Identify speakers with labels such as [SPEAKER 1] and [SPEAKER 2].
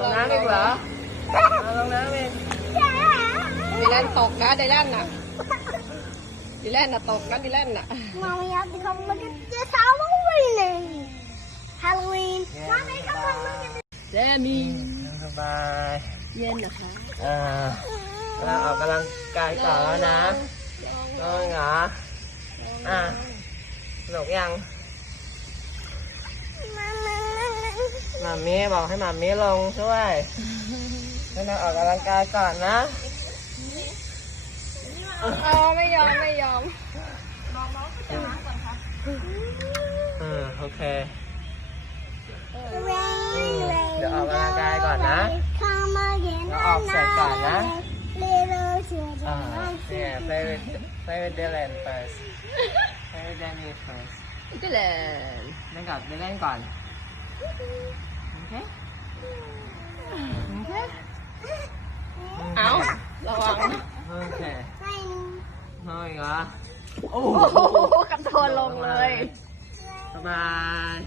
[SPEAKER 1] ลงน้ำอีกเหรอเอาลงน้ำอีก
[SPEAKER 2] ดีแลนตกนะดีแลนน่ะดีแลนน่ะตกนะดีแลนน่ะ
[SPEAKER 3] Mommy, you have to come look at this Halloween. Halloween. Mommy, come on, look at this.
[SPEAKER 2] เจมี่
[SPEAKER 1] สบาย
[SPEAKER 2] เย็นนะคะ
[SPEAKER 1] อ่าเราออกกำลังกายต่อแล้วนะน้องเหรออ่ะสนุกยัง มามีบอกให้มามีลงช่วยให้เราออกกำลังกายก่อนนะ
[SPEAKER 2] อ๋อไม่ยอมไม่ยอม
[SPEAKER 1] อืมโอเค
[SPEAKER 3] Rain, rain,
[SPEAKER 1] เดี๋ยวออกกำลังกายก่อนนะ
[SPEAKER 3] come again
[SPEAKER 1] แล้วออกเสร็จก่อนนะ
[SPEAKER 3] Little children
[SPEAKER 1] อ่า
[SPEAKER 3] of
[SPEAKER 1] เนี่ย play with play with Dylan first play with Danny first
[SPEAKER 2] ดีแลน
[SPEAKER 1] เล่นกับเล่นก่อนโอเคโอเค
[SPEAKER 2] เอาระวัง
[SPEAKER 1] โอเค
[SPEAKER 3] Rain.
[SPEAKER 1] น้อยเหรอ โอ้
[SPEAKER 2] โอ้โหกับโทนลงเลย
[SPEAKER 1] สบาย